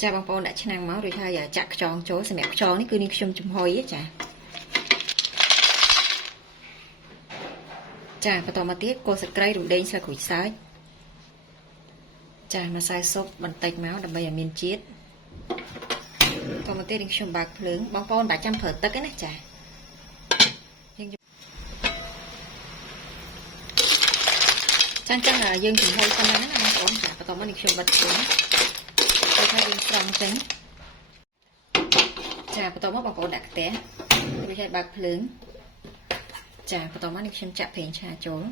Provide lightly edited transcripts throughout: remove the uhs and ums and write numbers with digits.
ចាបងប្អូនដាក់ឆ្នាំងមករួចហើយចាក់ខ្យងចូលសម្រាប់ខ្យងនេះគឺនេះខ្ញុំចំហុយចាចាបន្តមកទៀតគល់ស្លឹកគ្រៃរំដេងស្លឹកក្រូចសើចចាម្សៅស៊ុបបន្តិចមកដើម្បីឲ្យមានជាតិបន្តមកទៀតខ្ញុំបើកភ្លើងបងប្អូនបាច់ចាំប្រើទឹកទេណាចាចឹងយើងចំហុយប៉ុណ្ណឹងណាបងប្អូនចាបន្តមកនេះខ្ញុំបិទភ្លើងពេលថាយើងស្រង់ចេញចាបន្តមកបងប្អូនដាក់ខ្ទះរួចហើយបើកភ្លើងចាបន្តមកនេះខ្ញុំចាក់ប្រេងឆាចូល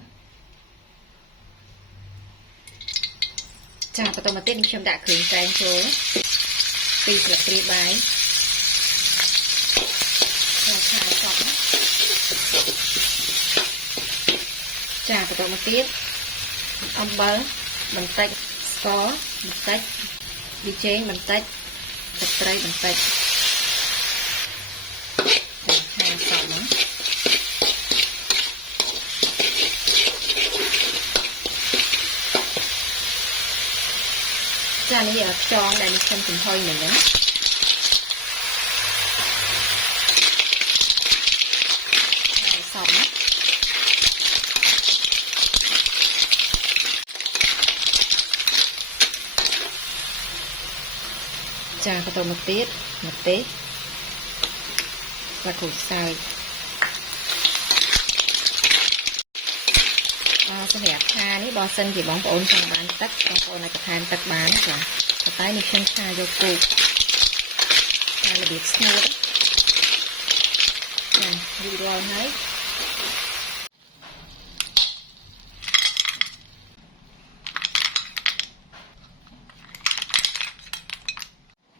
ចាបន្តមកទៀតនេះខ្ញុំដាក់គ្រឿងកែងចូល2ស្លាបព្រាបាយចាឆាសក់ចាបន្តមកទៀតអំបិលបន្តិចស្ករបន្តិចប៊ីចេងបន្តិចទឹកត្រីបន្តិចឆាសក់ហ្នឹងចានេះខ្យងដែលខ្ញុំចំហុយមិញហ្នឹងសក់ណាចាបន្តមកទៀតម្ទេសស្លឹកក្រូចសើចសម្រាប់ឆានេះបើសិនជាបងប្អូនចង់បានទឹកបងប្អូនអាចបន្ថែមទឹកបានចាប៉ុន្តែនេះខ្ញុំឆាយកគោកឆារបៀបស្ងួតចាយូររាល់ហើយ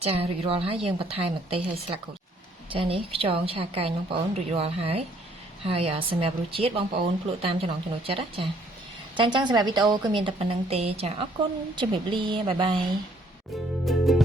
ចារួចរាល់ហើយយើងបន្ថែមម្ទេសហើយស្លឹកក្រូចចានេះខ្យងឆាកែងបងប្អូនរួចរាល់ហើយសម្រាប់រសជាតិបងប្អូនភ្លក់តាមចំណង់ចំណូលចិត្តណាចាអញ្ចឹងសម្រាប់វីដេអូគឺមានតែប៉ុណ្្នឹងទេចាអរគុណជម្រាបលាបាយបាយ